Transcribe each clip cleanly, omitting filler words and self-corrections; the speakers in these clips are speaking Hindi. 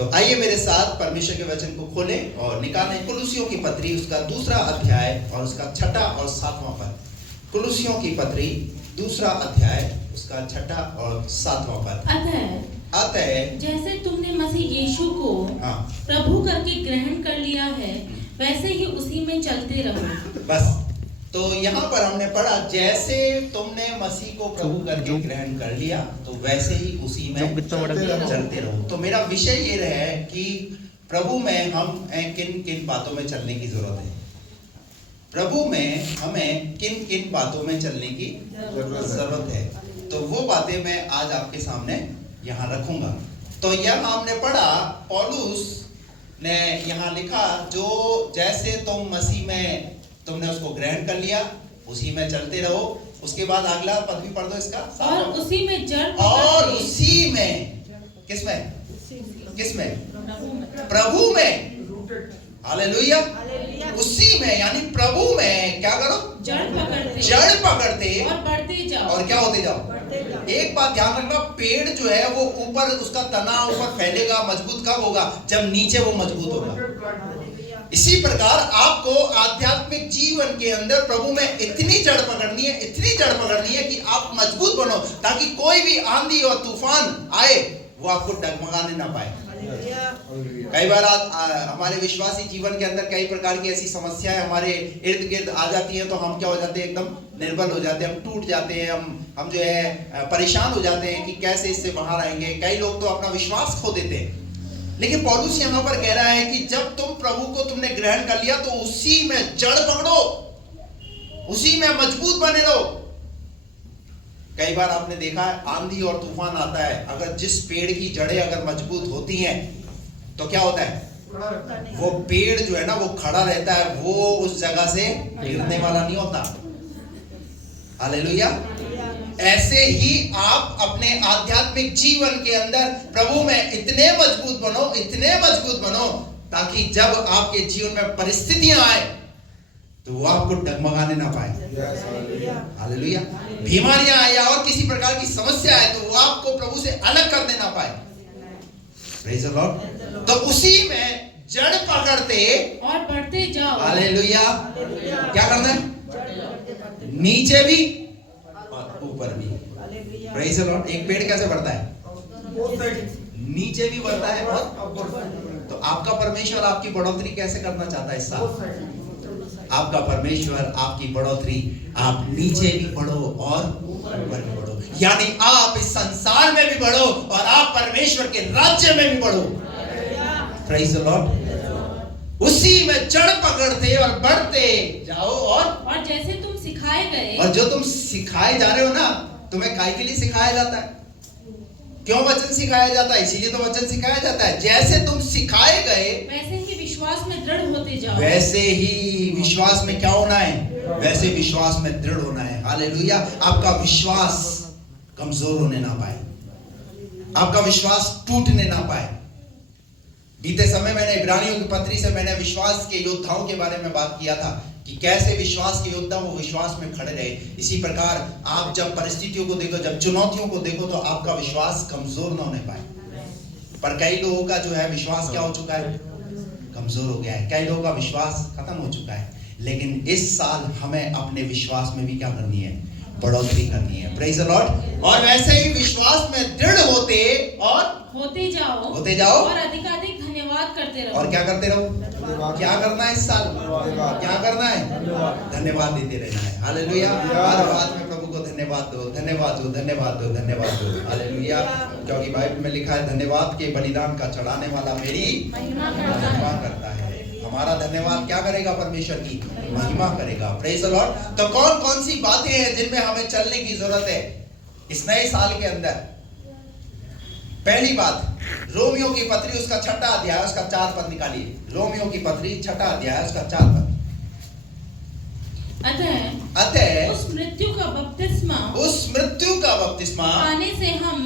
तो आइए मेरे साथ परमेश्वर के वचन को खोलें और निकालें कुलुसियों की पत्री उसका 2 अध्याय और उसका 6 और 7वां पद। कुलुसियों की पत्री 2 अध्याय उसका 6 और 7वां पद। अतः जैसे तुमने मसीह यीशु को प्रभु करके ग्रहण कर लिया है, वैसे ही उसी में चलते रहो। बस, तो यहाँ पर हमने पढ़ा जैसे तुमने मसीह को प्रभु करके ग्रहण कर लिया तो वैसे ही उसी में चलते रहो। तो मेरा विषय ये रहा है कि प्रभु में हम किन किन बातों में चलने की जरूरत है। प्रभु में हमें किन किन बातों में चलने की जरूरत है, तो वो बातें मैं आज आपके सामने यहाँ रखूंगा। तो यह हमने पढ़ा, पौलुस ने यहाँ लिखा जो जैसे तुम मसीह में तुमने उसको ग्रहण कर लिया उसी में चलते रहो। उसके बाद अगला पद भी पढ़ दो इसका। और उसी में जड़ और उसी में किसमें प्रभु में। हालेलुया। उसी में यानी प्रभु में क्या करो, जड़ पकड़ते और बढ़ते जाओ। और क्या होते जाओ। एक बात ध्यान रखना, पेड़ जो है वो ऊपर उसका तना ऊपर फैलेगा, मजबूत कब होगा, जब नीचे वो मजबूत होगा। इसी प्रकार आपको आध्यात्मिक जीवन के अंदर प्रभु में इतनी जड़ पकड़नी है, इतनी जड़ पकड़नी है कि आप मजबूत बनो, ताकि कोई भी आंधी और तूफान आए वो आपको डगमगाने ना पाए। कई बार हमारे विश्वासी जीवन के अंदर कई प्रकार की ऐसी समस्याएं हमारे इर्द गिर्द आ जाती हैं, तो हम क्या हो जाते हैं, एकदम निर्बल हो जाते हैं, हम टूट जाते हैं, हम जो है परेशान हो जाते हैं कि कैसे इससे बाहर आएंगे। कई लोग तो अपना विश्वास खो देते हैं। लेकिन पौलुस यहाँ पर कह रहा है कि जब तुम प्रभु को तुमने ग्रहण कर लिया तो उसी में जड़ पकड़ो, उसी में मजबूत बने रहो। कई बार आपने देखा है आंधी और तूफान आता है, अगर जिस पेड़ की जड़ें अगर मजबूत होती हैं तो क्या होता है, वो पेड़ जो है ना वो खड़ा रहता है, वो उस जगह से गिरने वाला नहीं होता। हालेलुया। ऐसे ही आप अपने आध्यात्मिक जीवन के अंदर प्रभु में इतने मजबूत बनो ताकि जब आपके जीवन में परिस्थितियां आए तो वो आपको डगमगाने ना पाए। हालेलुया। बीमारियां आए या और किसी प्रकार की समस्या आए तो वो आपको प्रभु से अलग कर देना पाए। Praise the Lord. तो उसी में जड़ पकड़ते और बढ़ते जाओ। हालेलुया। क्या करना है, नीचे भी और ऊपर भी। Praise the Lord. एक पेड़ कैसे बढ़ता है, नीचे भी बढ़ता है और तो आपका परमेश्वर आपकी बढ़ोतरी कैसे करना चाहता है इस साल। आपका परमेश्वर आपकी बढ़ोतरी, आप नीचे भी बढ़ो और ऊपर भी बढ़ो, यानी आप इस संसार में भी बढ़ो और आप परमेश्वर के राज्य में भी बढ़ो। Praise the Lord. उसी में जड़ पकड़ते और बढ़ते जाओ। और जैसे तुम सिखाए गए, और जो तुम सिखाए जा रहे हो ना, तुम्हें काय के लिए सिखाया जाता है, क्यों वचन सिखाया जाता है, इसीलिए तो वचन सिखाया जाता है। जैसे तुम सिखाए गए वैसे ही विश्वास में दृढ़ होते जाओ। वैसे ही विश्वास में क्या होना है, वैसे विश्वास में दृढ़ होना है। हालेलुया। आपका विश्वास कमजोर होने ना पाए, आपका विश्वास टूटने ना पाए। बीते समय मैंने इब्रानियों की पत्री से मैंने विश्वास के योद्धाओं के बारे में बात किया था कि कैसे विश्वास के योद्धा वो विश्वास में खड़े रहे। इसी प्रकार आप जब परिस्थितियों को देखो, जब चुनौतियों को देखो, तो आपका विश्वास कमजोर ना होने पाए। पर कई लोगों का जो है विश्वास क्या हो चुका है, कमजोर हो गया है। कई लोगों का विश्वास खत्म हो चुका है। लेकिन इस साल हमें अपने विश्वास में भी क्या करनी है, बढ़ोतरी करनी है। Praise the Lord. और वैसे ही विश्वास में दृढ़ होते जाओ और अधिकाधिक धन्यवाद करते रहो। और क्या करते रहो, क्या करना है इस साल, क्या करना है, धन्यवाद देते रहना है। हालेलुया। हर बात में प्रभु को धन्यवाद दो, धन्यवाद दो, धन्यवाद दो, धन्यवाद दो। हालेलुया। क्योंकि बाइबल में लिखा है धन्यवाद के बलिदान का चढ़ाने वाला मेरी महिमा करता है। हमारा धन्यवाद क्या करेगा, परमेश्वर की महिमा करेगा। Praise the Lord. तो कौन कौन सी बातें हैं जिनमें हमें चलने की जरूरत है इस नए साल के अंदर। पहली बात, रोमियो की पत्री उसका 6 अध्याय उसका 4 पद निकालिए। रोमियो की पत्री 6 अध्याय उसका 4 पद। अतः उस मृत्यु का बपतिस्मा पाने से हम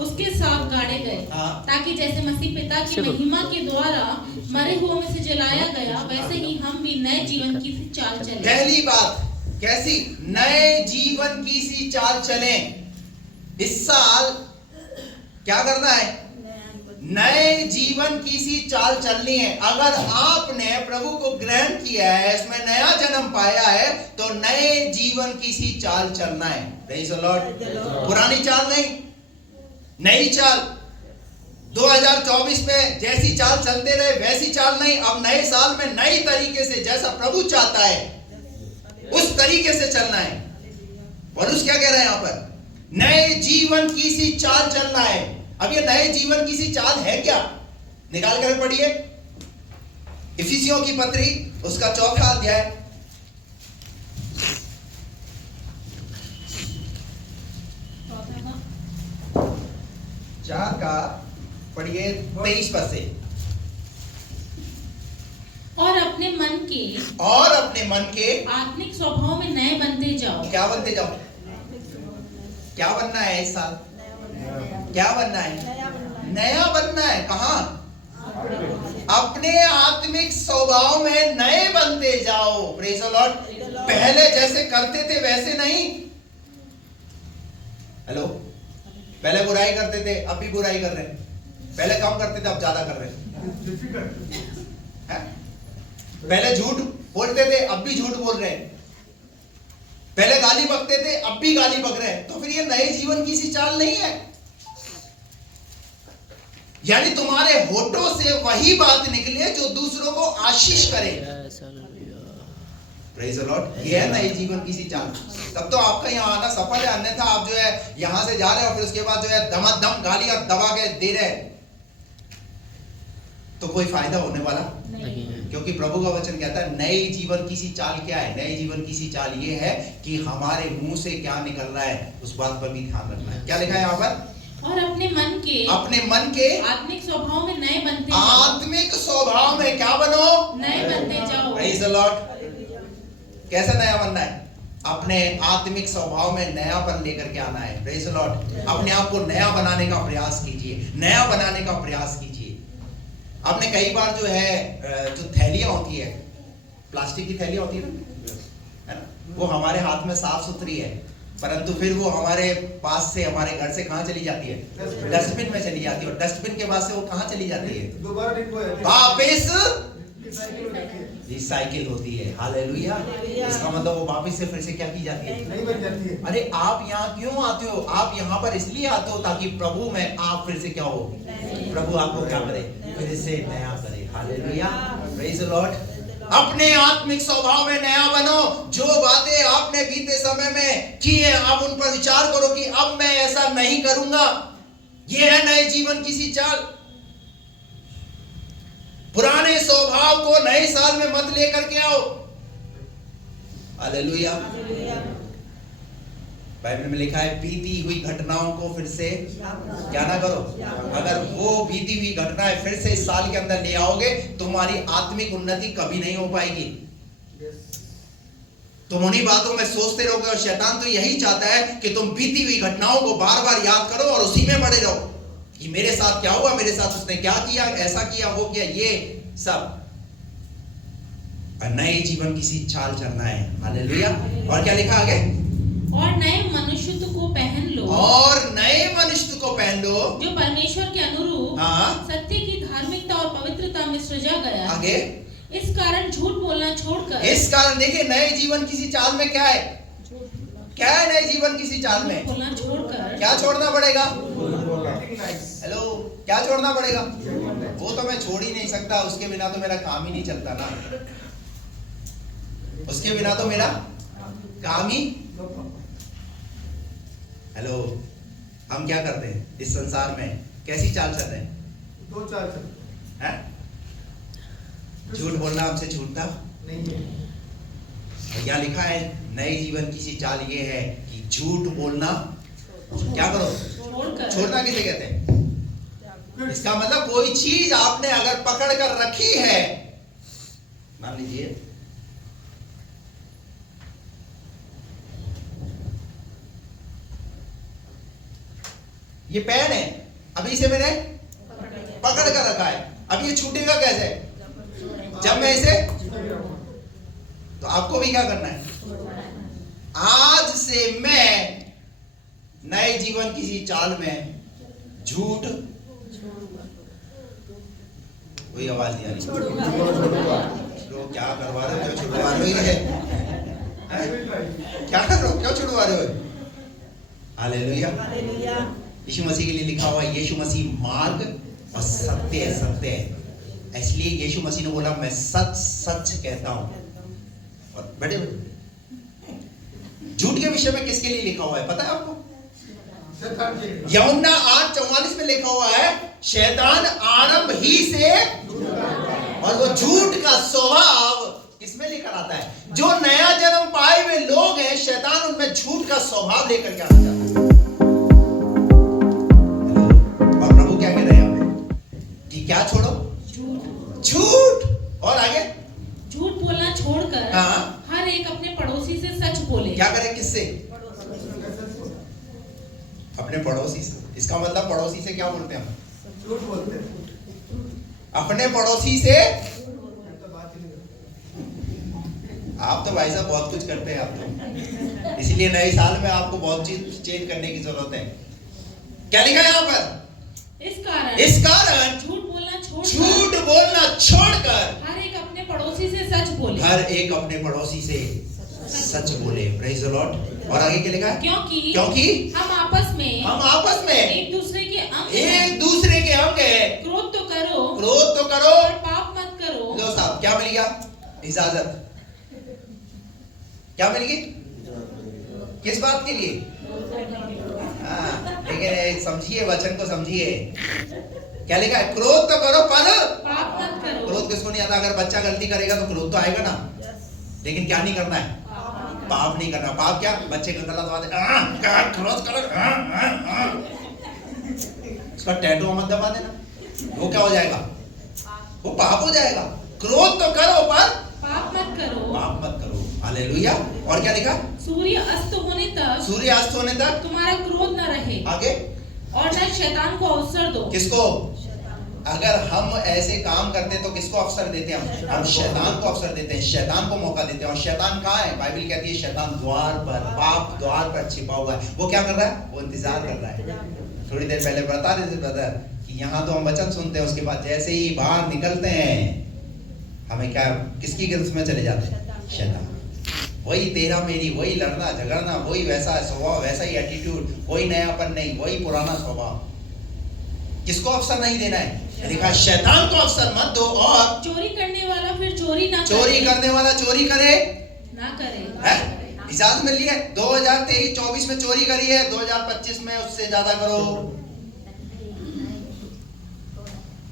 उसके साथ गाड़े गए, ताकि जैसे मसीह पिता की महिमा के द्वारा मरे हुओं में से जलाया गया, वैसे ही हम भी नए जीवन की सी चाल चलें। पहली बात, कैसी, नए जीवन की सी चाल चलें। इस साल क्या करना है, नए जीवन की सी चाल चलनी है। अगर आपने प्रभु को ग्रहण किया है, इसमें नया जन्म पाया है, तो नए जीवन की सी चाल चलना है। Praise the Lord. पुरानी चाल नहीं, नई चाल। 2024 में जैसी चाल चलते रहे वैसी चाल नहीं, अब नए साल में नई तरीके से, जैसा प्रभु चाहता है उस तरीके से चलना है। पौलुस क्या कह रहा है यहां पर? नए जीवन की सी चाल चलना है। अब ये नए जीवन की सी चाल है क्या? निकाल कर पढ़िए इफिसियों की पत्री, उसका 4वां अध्याय, 4 का पढ़िए 23 पद से। और अपने मन के आत्मिक स्वभाव में नए बनते जाओ। क्या बनते जाओ? क्या बनना है इस साल? क्या बनना है? नया बनना है। कहां? अपने आत्मिक स्वभाव में नए बनते जाओ। Praise the Lord. पहले जैसे करते थे वैसे नहीं। हेलो, पहले बुराई करते थे, अब भी बुराई कर रहे हैं। पहले कम करते थे, अब ज्यादा कर रहे हैं। पहले झूठ बोलते थे, अब भी झूठ बोल रहे हैं। पहले गाली बकते थे, अब भी गाली बक रहे हैं। तो फिर ये नए जीवन की सी चाल नहीं है। यानी तुम्हारे होठों से वही बात निकले जो दूसरों को आशीष करे। Praise the Lord. ये है नए जीवन की सी चाल। तब तो आपका यहाँ आना सफल है, अन्यथा आप जो है यहां से जा रहे हो, फिर उसके बाद जो है दमादम गालियां दबा के दे रहे हैं, तो कोई फायदा होने वाला नहीं। क्योंकि प्रभु का वचन कहता है नए जीवन की सी चाल क्या है? नए जीवन की सी चाल ये है कि हमारे मुंह से क्या निकल रहा है उस बात पर भी ध्यान रखना है। क्या लिखा है यहाँ पर? और अपने मन के आत्मिक स्वभाव में नए बनते जाओ। आत्मिक स्वभाव में क्या बनो? नए बनते जाओ। Praise the Lord. कैसे नया बनना है? अपने आत्मिक स्वभाव में नयापन लेकर के आना है। Praise the Lord. अपने आप को नया बनाने का प्रयास कीजिए, नया बनाने का प्रयास कीजिए। आपने कई बार जो है जो थैलियां होती है, प्लास्टिक की थैलियां होती है ना, वो हमारे हाथ में साफ सुथरी है, परंतु फिर वो हमारे पास से, हमारे घर से कहां चली जाती है? डस्टबिन में चली जाती है। और डस्टबिन के बाद से वो कहां चली जाती है? वापस रिसाइकिल होती है। हालेलुया। इसका मतलब वो वापस से फिर से क्या की जाती है? नहीं बन जाती है। अरे आप यहाँ क्यों आते हो? आप यहाँ पर इसलिए आते हो ताकि प्रभु में आप फिर से क्या हो? प्रभु आपको क्या करे? फिर से नया करे। हालेलुया। Praise the Lord. अपने आत्मिक स्वभाव में नया बनो। जो बातें आपने बीते समय में की है, आप उन पर विचार करो कि अब मैं ऐसा नहीं करूंगा। यह है नए जीवन की सी चाल। पुराने स्वभाव को नए साल में मत लेकर के आओ। हालेलुया। बाइबल में लिखा है बीती हुई घटनाओं को फिर से क्या ना करो। अगर वो बीती हुई घटनाएं फिर से इस साल के अंदर ले आओगे, तुम्हारी आत्मिक उन्नति कभी नहीं हो पाएगी। तुम उन्हीं बातों में सोचते रहोगे, और शैतान तो यही चाहता है कि तुम बीती हुई घटनाओं को बार बार याद करो और उसी में पड़े रहो कि मेरे साथ क्या हुआ, मेरे साथ उसने क्या किया, ऐसा किया, वो किया, ये सब। नए जीवन की सी चाल चलना है। हालेलुया। और क्या लिखा आगे? और नए मनुष्यत्व को पहन लो। और नए मनुष्य को पहन लो जो परमेश्वर के अनुरूप सत्य की धार्मिकता और पवित्रता में सृजा गया। आगे? इस कारण झूठ बोलना छोड़कर। इस कारण देखिए नए जीवन की सी चाल में क्या है? क्या है नए जीवन की सी चाल में? बोलना छोड़कर। क्या छोड़ना पड़ेगा? हेलो, क्या छोड़ना पड़ेगा? वो तो मैं छोड़ ही नहीं सकता, उसके बिना तो मेरा काम ही नहीं चलता ना। उसके बिना तो मेरा काम ही। हेलो, हम क्या करते हैं इस संसार में? कैसी चाल चल रहे हैं? दो चाल चल हैं? झूठ बोलना हमसे छूटता नहीं है। क्या लिखा है? नए जीवन की सी चाल ये है कि झूठ बोलना क्या करो? छोड़ना किसे कहते हैं? इसका मतलब कोई चीज आपने अगर पकड़ कर रखी है, मान लीजिए ये पेन है, अभी इसे मैंने पकड़ कर रखा है, अब ये छूटेगा कैसे? जब मैं इसे, तो आपको भी क्या करना है? आज से मैं नए जीवन की सी चाल में झूठ कोई आवाज नहीं आ रही। लोग क्या करवा रहे हो, क्यों छुड़वा रहे हो, क्या कर रहे हो, क्यों छुड़वा रहे हो? हालेलुया। यीशु मसीह के लिए लिखा हुआ है, यीशु मसीह मार्ग और सत्य है, सत्य है। इसलिए यीशु मसीह ने बोला मैं सच सच कहता हूं। और बड़े झूठ के विषय में किसके लिए लिखा हुआ है पता है आपको? यूहन्ना 8:44 में लिखा हुआ है शैतान आरंभ ही से, और वो झूठ का स्वभाव किसमें लेकर आता है? जो नया जन्म पाए हुए लोग हैं, शैतान उनमें झूठ का स्वभाव लेकर के आता है। और प्रभु क्या कह रहे हैं हमें कि क्या छोड़ो? झूठ। और आगे झूठ बोलना छोड़कर हर एक अपने पड़ोसी से सच बोले। क्या करें? किससे? अपने पड़ोसी से। इसका मतलब पड़ोसी से क्या बोलते हैं हम? झूठ बोलते हैं। अपने पड़ोसी से। आप तो भाई साहब बहुत कुछ करते हैं आप तो, इसलिए नए साल में आपको बहुत चीज चेंज करने की जरूरत है। क्या लिखा है यहाँ पर? इस कारण झूठ बोलना छोड़कर हर एक अपने पड़ोसी से सच बोले। हर एक अपने पड़ोसी से सच बोले। Praise the Lord. और आगे क्या लिखा है? क्योंकि हम आपस में एक दूसरे के अंग है। क्रोध तो करो और पाप मत करो। लो साहब क्या मिल गया? इजाजत। क्या मिल गई? किस बात के लिए? लेकिन समझिए, वचन को समझिए। क्या लिखा है? क्रोध तो करो पर पाप मत करो। क्रोध किसको नहीं आता? अगर बच्चा गलती करेगा तो क्रोध तो आएगा ना, लेकिन क्या नहीं करना है? पाप नहीं करना। पाप क्या? बच्चे का गला दबा दे, क्रोध करो, उसका टैटू मत दबा देना, वो क्या हो जाएगा? वो पाप हो जाएगा। क्रोध तो करो पर पाप मत करो। हालेलुया। और क्या लिखा? सूर्य अस्त होने तक तुम्हारा क्रोध न रहे। आगे और न शैतान को अवसर दो। किसको? अगर हम ऐसे काम करते हैं तो किसको अवसर देते हैं? हम शैतान को अवसर देते हैं, शैतान को मौका देते हैं। और शैतान कहाँ है? बाइबल कहती है शैतान द्वार पर, पाप द्वार पर छिपा हुआ है। वो क्या कर रहा है? वो इंतजार कर रहा है। थोड़ी देर पहले बता रहे थे ब्रदर कि यहाँ तो हम वचन सुनते हैं, उसके बाद जैसे ही बाहर निकलते हैं हमें क्या, किसकी गिरफ्त में चले जाते हैं? शैतान। वही तेरा मेरी, वही लड़ना झगड़ना, वही वैसा स्वभाव, वैसा ही एटीट्यूड, वही नयापन नहीं, वही पुराना स्वभाव। किसको अवसर नहीं देना है? लिखा शैतान को अवसर मत दो। और चोरी करने वाला फिर चोरी करने वाला चोरी करे ना करे। इजाजत मिल है 2023-24 में चोरी करी है, 2025 में उससे ज्यादा करो।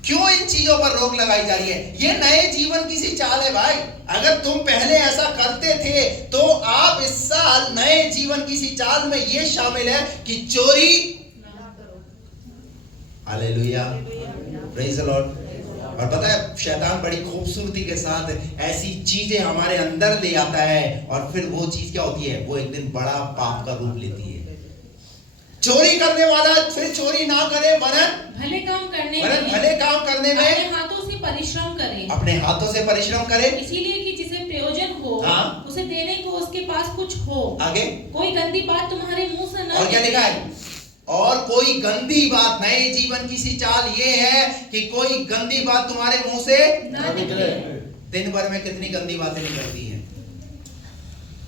क्यों इन चीजों पर रोक लगाई जा रही है? ये नए जीवन की सी चाल है भाई। अगर तुम पहले ऐसा करते थे तो आप इस साल नए जीवन की सी चाल में ये शामिल है कि चोरी ना करो। Hallelujah, praise the Lord. और पता है शैतान बड़ी खूबसूरती के साथ ऐसी चीजें हमारे अंदर ले आता है, और फिर वो चीज क्या होती है? वो एक दिन बड़ा पाप का रूप लेती है। चोरी करने वाला फिर चोरी ना करे, वरन भले काम करने में अपने हाथों से परिश्रम करे, इसीलिए कि जिसे प्रयोजन हो उसे देने को उसके पास कुछ हो। आगे कोई गंदी बात तुम्हारे मुंह से न। और क्या लिखा है? और कोई गंदी बात। नए जीवन की सी चाल ये है कि कोई गंदी बात तुम्हारे मुंह से ना निकले। दिन भर में कितनी गंदी बातें निकलती हैं।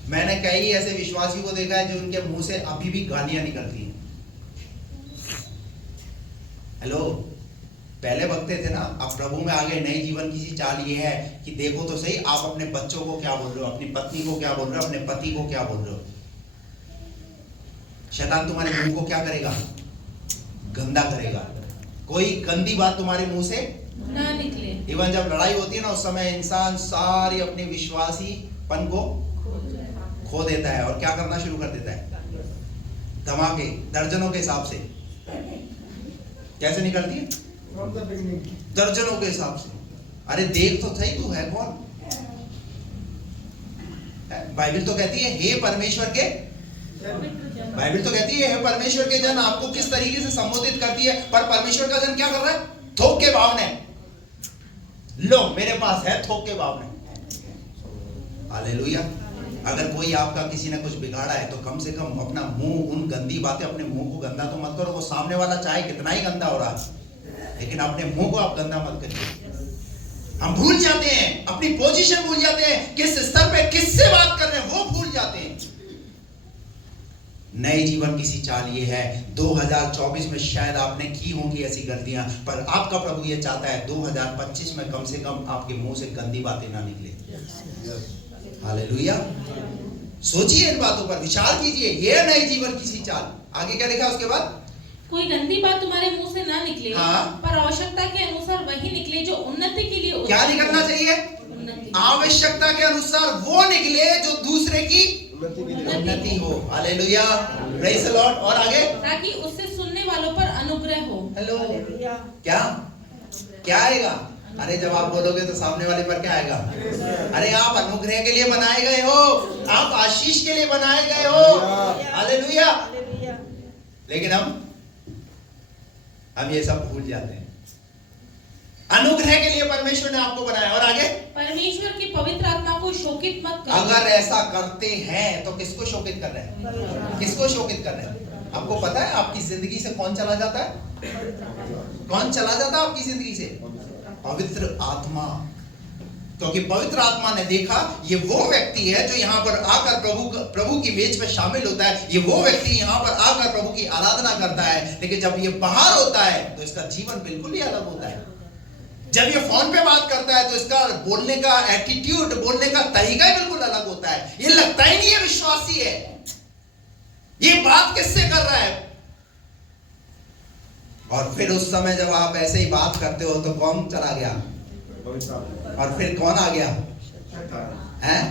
मैंने कई ऐसे विश्वासी को देखा है जो उनके मुंह से अभी भी गालियां निकलती हैं। हेलो, पहले बकते थे ना, अब प्रभु में आ गए। नए जीवन की सी चाल ये है कि देखो तो सही आप अपने बच्चों को क्या बोल रहे हो, अपनी पत्नी को क्या बोल रहे हो, अपने पति को क्या बोल रहे हो। शैतान तुम्हारे मुंह को क्या करेगा? गंदा करेगा। कोई गंदी बात तुम्हारे मुंह से ना निकले। इवन जब लड़ाई होती है ना, उस समय इंसान सारी अपनी विश्वासीपन को खो देता है और क्या करना शुरू कर देता है? धमाके दर्जनों के हिसाब से। कैसे निकलती है? दर्जनों के हिसाब से। अरे देख तो सही तू है कौन? बाइबल तो कहती है हे परमेश्वर के, बाइबल तो कहती है हे परमेश्वर के जन, आपको किस तरीके से संबोधित करती है। पर परमेश्वर का जन क्या कर रहा है? थोक के भाव ने, लो मेरे पास है थोक के भाव ने। हालेलुया। अगर कोई आपका किसी ने कुछ बिगाड़ा है तो कम से कम अपना मुंह, उन गंदी बातें, अपने मुंह को गंदा तो मत करो। वो सामने वाला चाहे कितना ही गंदा हो रहा है, लेकिन अपने मुंह को आप गंदा मत करिए। हम भूल जाते हैं, अपनी पोजीशन भूल जाते हैं, किस स्तर पे किससे बात कर रहे हैं वो भूल जाते हैं। नए जीवन की चाल ये है, 2024 में शायद आपने की होंगी ऐसी गलतियां, पर आपका प्रभु ये चाहता है 2025 में कम से कम आपके मुंह से गंदी बातें ना निकले। हालेलुया। सोचिए इन बातों पर, विचार कीजिए, ये नए जीवन की चाल। आगे क्या लिखा उसके बाद? कोई गंदी बात तुम्हारे मुंह से ना निकले, हाँ। पर आवश्यकता के अनुसार वही निकले जो उन्नति के लिए। क्या निकलना चाहिए? आवश्यकता के अनुसार वो निकले जो दूसरे की उन्नति हो। Hallelujah, praise the Lord. और आगे, ताकि उससे सुनने वालों पर अनुग्रह हो। हेलो, क्या क्या आएगा? अरे जब आप बोलोगे तो सामने वाले पर क्या आएगा? अरे आप अनुग्रह के लिए बनाए गए हो, आप आशीष के लिए बनाए गए हो। हालेलुया। लेकिन हम ये सब भूल जाते हैं। अनुग्रह के लिए परमेश्वर ने आपको बनाया। और आगे, परमेश्वर की पवित्र आत्मा को शोकित मत करो। अगर ऐसा करते हैं तो किसको शोकित कर रहे हैं? किसको शोकित कर रहे हैं? आपको पता है आपकी जिंदगी से कौन चला जाता है? कौन चला जाता है आपकी जिंदगी से? पवित्र आत्मा। क्योंकि पवित्र आत्मा ने देखा ये वो व्यक्ति है जो यहाँ पर आकर प्रभु की मेज में शामिल होता है, ये वो व्यक्ति यहाँ पर आकर प्रभु की आराधना करता है, लेकिन जब ये बाहर होता है तो इसका जीवन बिल्कुल ही अलग होता है। जब ये फोन पे बात करता है तो इसका बोलने का एटीट्यूड, बोलने का तरीका ही बिल्कुल अलग होता है। ये लगता ही नहीं है विश्वासी है। ये बात किससे कर रहा है? और फिर उस समय जब आप ऐसे ही बात करते हो तो कौन चला गया? और फिर कौन आ गया? हैं?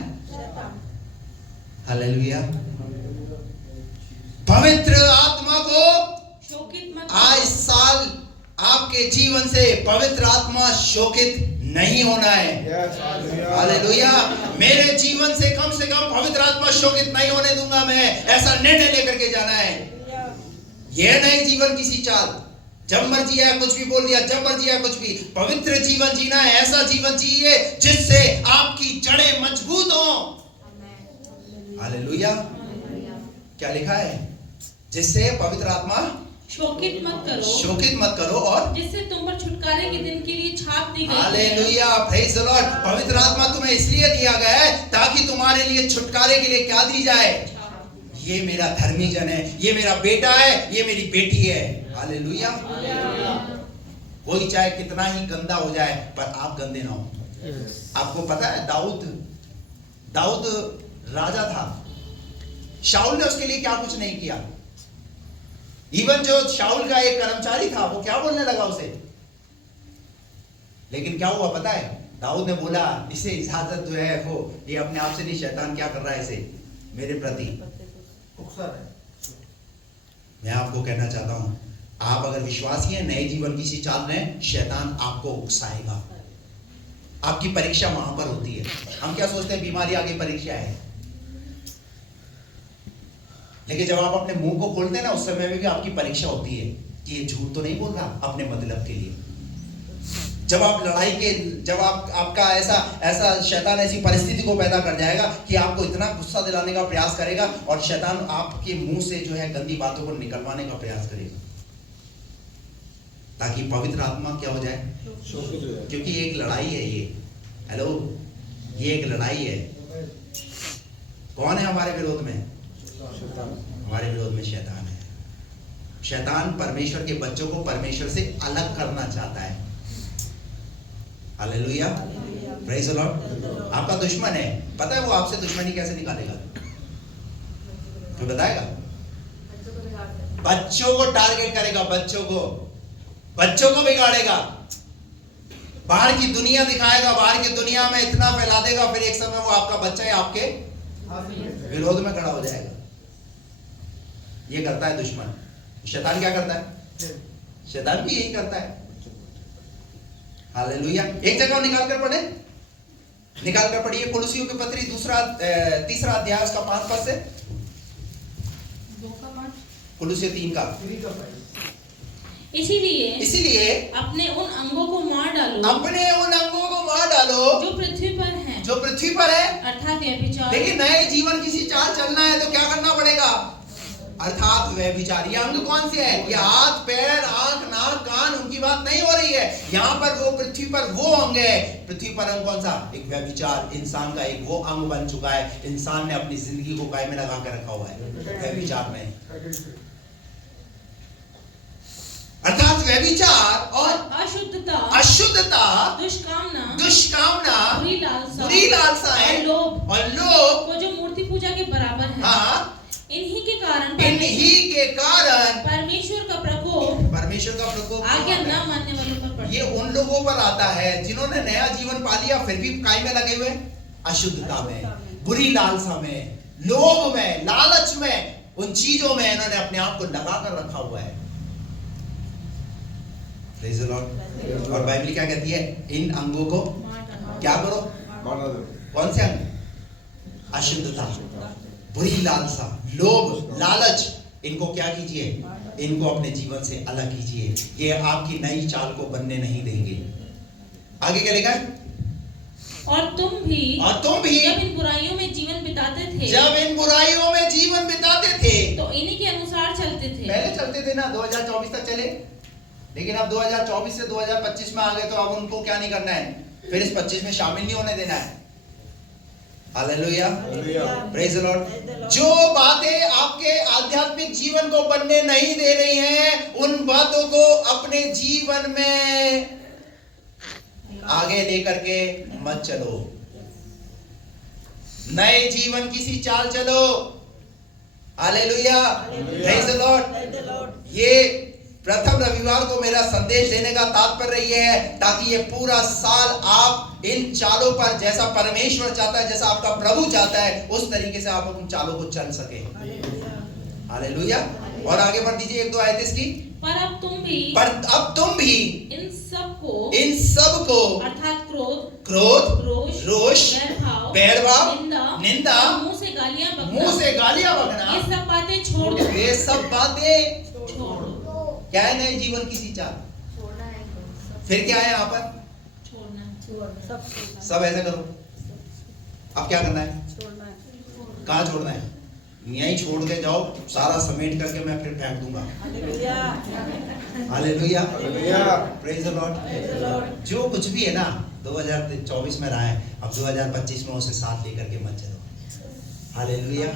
हालेलुया। पवित्र आत्मा को शोकित मत आज साल आपके जीवन से पवित्र आत्मा शोकित नहीं होना है। हालेलुया। मेरे जीवन से कम पवित्र आत्मा शोकित नहीं होने दूंगा मैं, ऐसा निर्णय लेकर के जाना है। यह नई जीवन की चाल। जब मर्जी आया कुछ भी बोल दिया, जब मर्जी आया कुछ भी। पवित्र जीवन जीना है, ऐसा जीवन जिए जिससे आपकी जड़ें मजबूत हो। हालेलुया। क्या लिखा है? जिससे पवित्र आत्मा शोकित मत करो और जिससे तुम पर छुटकारे के दिन के लिए छाप दी गई। Hallelujah, praise the Lord. पवित्र आत्मा तुम्हें इसलिए दिया गया है ताकि तुम्हारे लिए छुटकारे के लिए क्या दी जाए? ये मेरा धर्मी जन है, ये मेरा बेटा है, ये मेरी बेटी है। हालेलुया। कोई चाहे कितना ही गंदा हो जाए पर आप गंदे ना हो। आपको पता है दाऊद राजा था, शाऊल ने उसके लिए क्या कुछ नहीं किया। इवन जो शाऊल का एक कर्मचारी था वो क्या बोलने लगा उसे, लेकिन क्या हुआ पता है? दाऊद ने बोला इसे इजाजत जो है वो ये अपने आप से नहीं, शैतान क्या कर रहा है इसे मेरे प्रति उकसा है। मैं आपको कहना चाहता हूं, आप अगर विश्वासी हैं, नए जीवन की सी चाल में, शैतान आपको उकसाएगा। आपकी परीक्षा वहां पर होती है। हम क्या सोचते हैं बीमारी आगे परीक्षा है, लेकिन जब आप अपने मुंह को खोलते हैं ना उस समय में भी आपकी परीक्षा होती है कि ये झूठ तो नहीं बोल रहा अपने मतलब के लिए। जब आप लड़ाई के, जब आपका ऐसा शैतान ऐसी परिस्थिति को पैदा कर जाएगा कि आपको इतना गुस्सा दिलाने का प्रयास करेगा और शैतान आपके मुंह से जो है गंदी बातों को निकलवाने का प्रयास करेगा ताकि पवित्र आत्मा क्या हो जाए? क्योंकि एक लड़ाई है ये। हेलो, ये एक लड़ाई है। कौन है हमारे विरोध में? हमारे विरोध में शैतान है। शैतान परमेश्वर के बच्चों को परमेश्वर से अलग करना चाहता है। Hallelujah, praise the Lord. आपका दुश्मन है, पता है वो आपसे दुश्मनी कैसे निकालेगा? तो बताएगा, बच्चों को टारगेट करेगा, बच्चों को बिगाड़ेगा, बाहर की दुनिया दिखाएगा, बाहर की दुनिया में इतना फैला देगा, फिर एक समय वो आपका बच्चा है आपके विरोध में खड़ा हो जाएगा। ये करता है दुश्मन। शैतान क्या करता है? शैतान भी यही करता है। हालेलुया। एक जगह निकाल कर पढ़िए कुलुसियों की पत्री 3 अध्याय उसका 5 पद से। कुलुसियों 3 का। इसीलिए अपने उन अंगों को मार डालो जो पृथ्वी पर है अर्थात व्यभिचार। देखिए, नए जीवन किसी चाल चलना है तो क्या करना पड़ेगा? अर्थात व्यभिचार। ये अंग कौन से है? ये हाथ, पैर, आंख, नाक, कान, उनकी की बात नहीं हो रही है। यहाँ पर वो पृथ्वी पर वो अंग है। पृथ्वी पर अंग कौन सा? एक व्यभिचार, इंसान का एक वो अंग बन चुका है। इंसान ने अपनी जिंदगी को काय में लगा कर रखा हुआ है, व्यभिचार में। अर्थात व्यभिचार और अशुद्धता, दुष्कामना, बुरी लालसाएं और लोभ वो जो मूर्ति पूजा के बराबर है। हाँ, इन्हीं के कारण परमेश्वर का प्रकोप आज्ञा न मानने वालों पर पड़ता है। ये उन लोगों पर आता है जिन्होंने नया जीवन पा लिया फिर भी काय में लगे हुए, अशुद्धता में, बुरी लालसा में, लोभ में, लालच में, उन चीजों में इन्होंने अपने आप को लगा कर रखा हुआ है। Praise the Lord। और बाइबल क्या कहती है? इन अंगों को क्या करो? कौन से अंग? अशुद्धता, बुरी लालसा, लोभ, लालच, इनको क्या कीजिए? इनको अपने जीवन से अलग कीजिए। ये आपकी नई चाल को बनने नहीं देंगे। आगे क्या लिखा है? और तुम भी जब इन बुराइयों में जीवन बिताते थे तो इन्हीं के अनुसार चलते थे। पहले चलते थे ना, 2024 तक चले, लेकिन अब 2024 से 2025 में आ गए तो अब उनको क्या नहीं करना है? फिर इस 25 में शामिल नहीं होने देना है। Hallelujah, praise the Lord. जो बातें आपके आध्यात्मिक जीवन को बनने नहीं दे रही हैं, उन बातों को अपने जीवन में आगे लेकर के मत चलो। नए जीवन की सी चाल चलो। Hallelujah, praise the Lord. ये प्रथम रविवार को मेरा संदेश देने का तात्पर्य यह है ताकि ये पूरा साल आप इन चालों पर, जैसा परमेश्वर चाहता है, जैसा आपका प्रभु चाहता है, उस तरीके से आप उन चालों को चल सके। हालेलुया। और आगे बढ़ दीजिए, एक दो आयत इसकी। पर अब तुम भी इन सब को अर्थात क्रोध, रोष, बैरभाव, निंदा, मुंह से गालियां बकना, ये सब बातें छोड़ दो। ये सब बातें छोड़ दो। क्या है नए जीवन की सी चाल? फिर क्या है यहाँ पर? सब ऐसा करो। अब क्या करना है? कहाँ छोड़ना है? यहीं छोड़ के जाओ, सारा समेट करके मैं फिर फेंक दूंगा। Hallelujah, praise the Lord. जो कुछ भी है ना 2024 में रहा है, अब 2025 में उसे साथ लेकर के मत चलो। Hallelujah,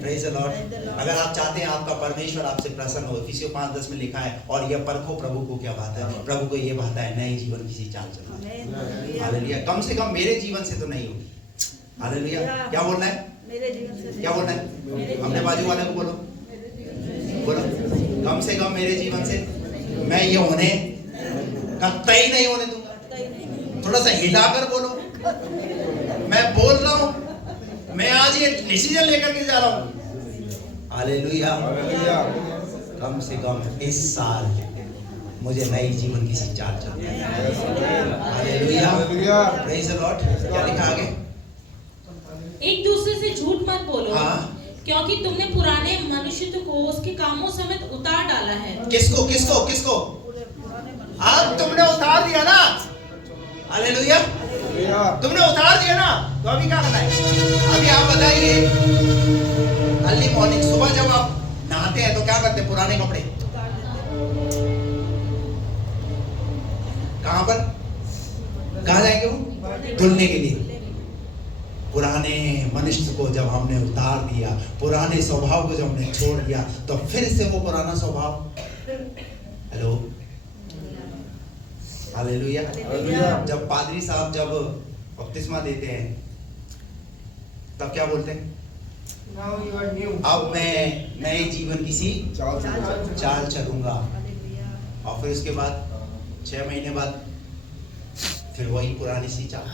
praise the Lord. अगर आप चाहते हैं आपका परमेश्वर आपसे प्रसन्न हो, इफिसियों 5:10 में लिखा है, और यह परखो प्रभु को क्या भाता है। प्रभु को यह भाता है नए जीवन की सी चाल चलो। हालेलुया। कम से कम मेरे जीवन से तो नहीं होगी। हालेलुया। क्या बोलना है? मेरे जीवन से। क्या बोलना है? अपने बाजू वाले को बोलो, कम से कम मेरे जीवन से मैं ये होने कतई नहीं होने दूंगा। थोड़ा सा हिलाकर बोलो। मैं बोल रहा हूं, मैं आज ये डिसीजन लेकर के जा रहा हूं। हालेलुया। कम से कम इस साल मुझे नई जीवन की सी चाल चलती है। Hallelujah, praise the Lord. क्या लिखा आगे? एक दूसरे से झूठ मत बोलो। हाँ? क्योंकि तुमने पुराने मनुष्य को उसके कामों समेत उतार डाला है। किसको? अब तुमने उतार दिया ना। हालेलुया, तुमने उतार दिया ना, तो अभी क्या करना है? अभी आप बताइए, अर्ली मॉर्निंग, सुबह जब आप नहाते हैं तो क्या करते हैं? पुराने कपड़े कहां जाएंगे? वो धुलने के लिए। पुराने मनुष्य को जब हमने उतार दिया, पुराने स्वभाव को जब हमने छोड़ दिया, तो फिर से वो पुराना स्वभाव। Hello, hallelujah. जब पादरी साहब जब बपतिस्मा देते हैं तब क्या बोलते हैं? अब मैं नए जीवन की सी चाल चलूंगा। और फिर उसके बाद 6 महीने बाद फिर वही पुरानी सी चाल।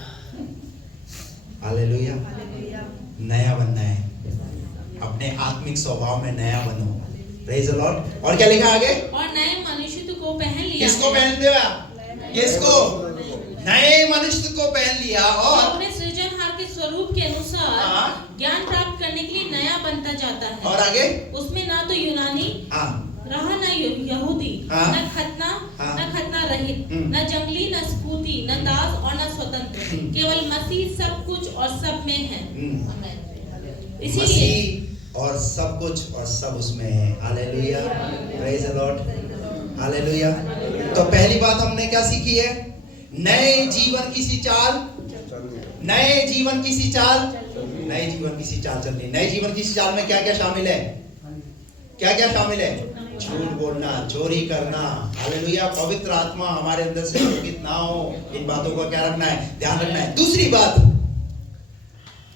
हालेलुया। नया बनना है, अपने आत्मिक स्वभाव में नया बनो। Praise the Lord. और क्या लिखा आगे? और नए मनुष्य को पहन लिया। किसको पहनते हो आप? किसको? नए मनुष्य को पहन लिया और अपने सृजनहार के स्वरूप के अनुसार ज्ञान प्राप्त करने के लिए नया बनता जाता है। और आगे? उसमें ना तो यूनानी रहा, न यहूदी, न खतना रहित, न जंगली, न स्फूर्ति, न दास और न स्वतंत्र, केवल मसीह सब कुछ और सब में है। इसीलिए और सब कुछ और सब उसमें है। Hallelujah, praise the Lord. Hallelujah. तो पहली बात हमने क्या सीखी है? नए जीवन की सी चाल, नए जीवन की सी चाल, नए जीवन की सी चाल चलनी। नए जीवन की सी चाल में क्या क्या शामिल है? क्या क्या शामिल है? झूठ बोलना, चोरी करना, हालेलुया, पवित्र आत्मा हमारे अंदर से स्थापित ना हो, इन बातों को क्या रखना है? ध्यान रखना है। दूसरी बात,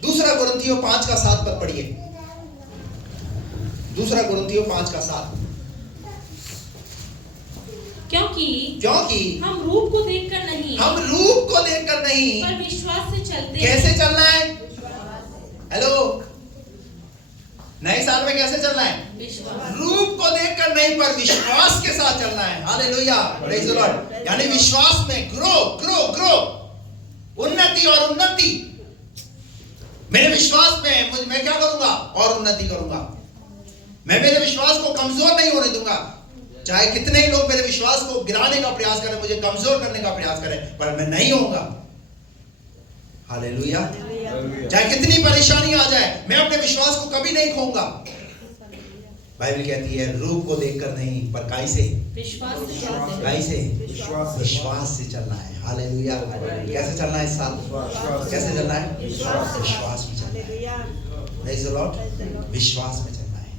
दूसरा कुरिन्थियों 5:7 पद पढ़िए। दूसरा कुरिन्थियों 5:7। क्योंकि हम रूप को देखकर नहीं, हम रूप को देखकर नहीं, पर विश्वास से चलते हैं। कैसे चलना है? हेलो, नए साल में कैसे चलना है? विश्वास। रूप को देखकर नहीं, पर विश्वास के साथ चलना है। Hallelujah, praise the Lord. यानी विश्वास में ग्रो ग्रो ग्रो, उन्नति और उन्नति। मेरे विश्वास में मैं क्या करूंगा? और उन्नति करूंगा। मैं मेरे विश्वास को कमजोर नहीं होने दूंगा। चाहे कितने ही लोग मेरे विश्वास को गिराने का प्रयास करें, मुझे कमजोर करने का प्रयास करें, पर मैं नहीं होऊंगा। हालेलुया। चाहे कितनी परेशानी आ जाए, मैं अपने विश्वास को कभी नहीं खोऊंगा। बाइबल कहती है रूप को देखकर नहीं, पर काई से? विश्वास से चलते हैं। काई से? विश्वास से चलना है। हालेलुया। कैसे चलना है इस साल? कैसे चलना है? विश्वास में चलना है। Praise the Lord. विश्वास में चलना है।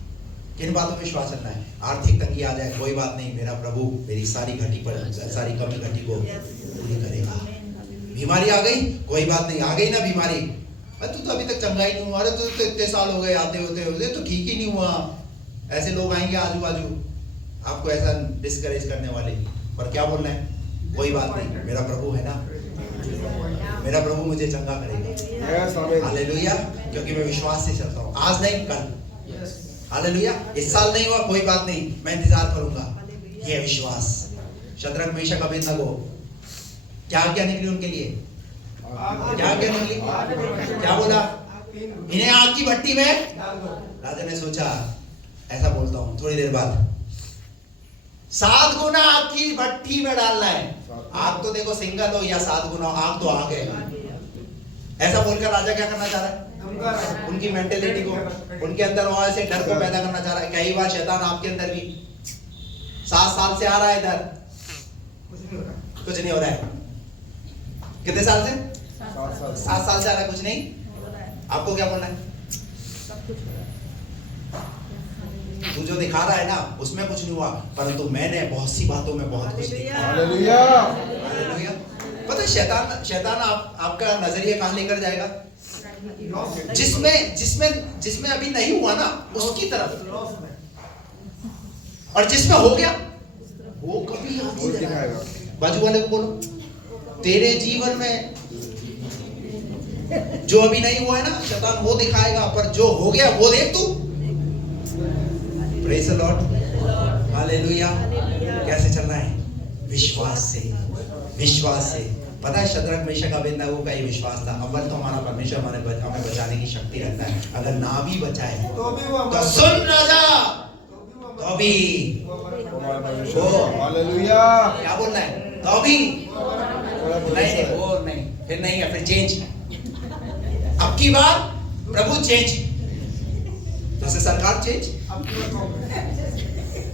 किन बातों में विश्वास चलना है? आर्थिक तंगी आ जाए, कोई बात नहीं, मेरा प्रभु मेरी सारी घटी पर, सारी कमी घटी को पूरी करेगा। बीमारी आ गई, कोई बात नहीं, आ गई ना बीमारी, अरे तू तो अभी तक चंगा ही नहीं हुआ, अरे तू तो इतने साल हो गए आते होते तो ठीक ही नहीं हुआ। ऐसे लोग आएंगे आजू बाजू आपको ऐसा डिस्करेज करने वाले, पर क्या बोलना है? कोई बात नहीं, मेरा प्रभु है ना, मेरा प्रभु मुझे चंगा करेगा। हालेलुया। क्योंकि मैं विश्वास से चलता हूँ, आज नहीं कल। हालेलुया। इस साल नहीं हुआ, कोई बात नहीं, मैं इंतजार करूंगा। ये विश्वास। शद्रक, मेशक, अबेदनगो, क्या आज्ञा निकली उनके लिए? क्या आज्ञा निकली? क्या बोला? इन्हें आग की भट्टी में। राजा ने सोचा, ऐसा बोलता हूं थोड़ी देर बाद, 7 गुना आग की भट्टी में डालना है। आग तो देखो सिंगल हो या 7 गुना, आग तो आग है। ऐसा बोलकर राजा क्या करना चाह रहा है? उनकी मेंटेलिटी को, उनके अंदर वहां से डर को पैदा करना चाह रहा है। कई बार शैतान आपके अंदर भी 7 साल से आ रहा है इधर, कुछ नहीं हो रहा है। कितने साल से? 7 साल से आ रहा है, कुछ नहीं। आपको क्या बोलना है? तू जो दिखा रहा है ना, उसमें कुछ नहीं हुआ, परंतु मैंने बहुत सी बातों में बहुत कुछ देखा। हालेलुया। हालेलुया। पता है शैतान आपका नजरिया कहां लेकर जाएगा? जिसमें अभी नहीं हुआ ना, उसकी तरफ। और जिसमें हो गया, वो कभी दिखाएगा। बाजू वाले को बोलो, तेरे जीवन में जो अभी नहीं हुआ है ना, शैतान वो दिखाएगा, पर जो हो गया वो देख तू। Praise the Lord. हालेलुया। कैसे चलना है? विश्वास से। विश्वास से। पता है शद्रक, मेशक, अबेदनगो का ये विश्वास था। अव्वल तो हमारा परमेश्वर हमें बचाने की शक्ति रखता है। अगर ना भी बचाए तो सुन राजा, तो भी हालेलुया। क्या बोलना है? तो भी नहीं, वो नहीं, फिर नहीं है, फिर चेंज। अब की बार प्रभु चेंज, जैसे सरकार चेंज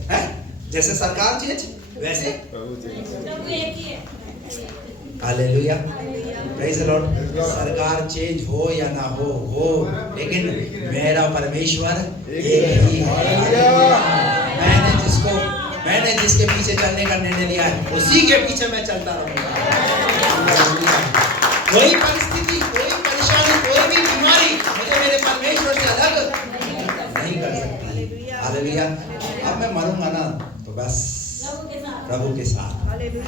है, जैसे सरकार चेंज वैसे हालेलुया। Praise the Lord. सरकार चेंज हो या ना हो, लेकिन मेरा परमेश्वर एक ही है। मैंने जिसके पीछे चलने का निर्णय लिया है, उसी के पीछे मैं चलता रहूंगा। कोई परिस्थिति, कोई परेशानी, कोई भी बीमारी मुझे मेरे परमेश्वर से अलग नहीं कर सकती। हालेलुया। अब मैं मरूंगा ना तो बस प्रभु के साथ।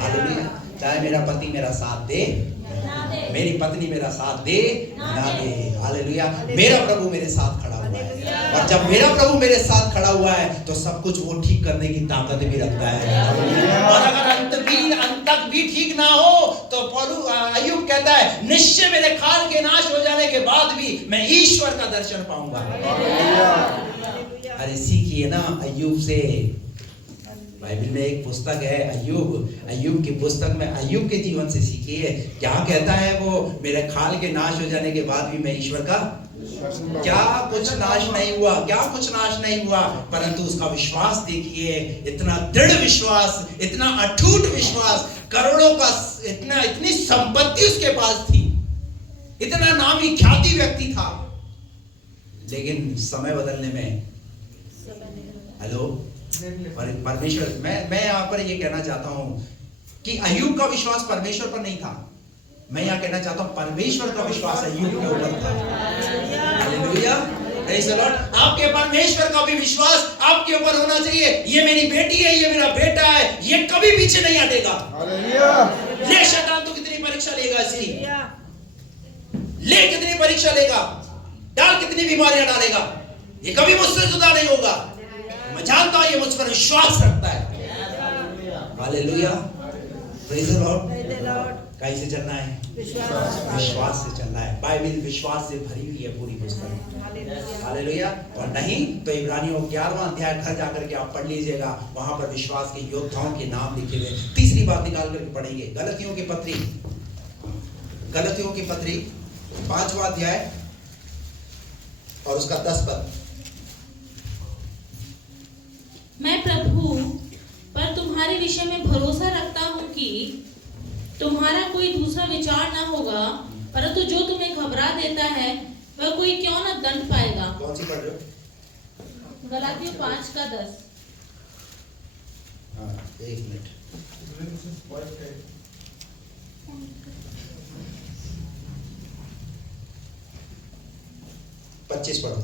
हालेलुया। चाहे मेरा पति मेरा साथ दे, मेरी पत्नी मेरा साथ दे ना दे, हालेलुया, मेरा प्रभु मेरे साथ खड़ा हुआ है। और जब मेरा प्रभु मेरे साथ खड़ा हुआ है तो सब कुछ वो ठीक करने की ताकत भी रखता है। और अगर अंत तक भी ठीक ना हो तो अय्यूब कहता है, निश्चय मेरे खाल के नाश हो जाने के बाद भी मैं ईश्वर का दर्शन पाऊंगा। अरे सीखिए ना अय्यूब से। बाइबल में एक पुस्तक है अय्यूब की पुस्तक में अय्यूब के जीवन से सीखिए। क्या कहता है वो? मेरे खाल के नाश हो जाने के बाद भी मैं ईश्वर का क्या कुछ नाश नहीं हुआ, क्या कुछ नाश नहीं हुआ, परंतु उसका विश्वास देखिए, इतना दृढ़ विश्वास, इतना अटूट विश्वास, करोड़ों का इतनी संपत्ति उसके पास थी, इतना नामी ख्याति व्यक्ति था, लेकिन समय बदलने में, हेलो, परमेश्वर, मैं यहां पर ये कहना चाहता हूं कि अय्यूब का विश्वास परमेश्वर पर नहीं था, मैं यहां कहना चाहता हूं परमेश्वर का विश्वास अय्यूब के ऊपर था। Hallelujah, praise the Lord. आपके परमेश्वर का भी विश्वास आपके ऊपर होना चाहिए। ये मेरी बेटी है, ये मेरा बेटा है, ये कभी पीछे नहीं हटेगा। हालेलुया। ले शैतान तो कितनी परीक्षा लेगा इसकी, ले कितनी परीक्षा लेगा, डाल कितनी बीमारियां डालेगा, ये कभी मुझसे जुदा नहीं होगा। मैं जानता हूं ये मुझ पर विश्वास रखता है। Hallelujah, praise the Lord. कैसे चलना है? विश्वास से चलना है। बाइबल विश्वास से भरी हुई है, पूरी पुस्तक। हालेलुया। और नहीं तो इब्रानियों 11वां अध्याय घर जाकर के आप पढ़ लीजिएगा, वहां पर विश्वास के योद्धाओं के नाम लिखे हुए। तीसरी बात निकाल करके पढ़ेंगे, गलतियों की पत्री 5वां अध्याय और उसका 10 पद। मैं प्रभु पर तुम्हारे विषय में भरोसा रखता हूँ कि तुम्हारा कोई दूसरा विचार ना होगा, परंतु जो तुम्हें घबरा देता है वह कोई क्यों ना दंड पाएगा। कौन सी पढ़ रहे हो? गलातियों 5:10। हाँ, 1 मिनट। 25 पढ़ो।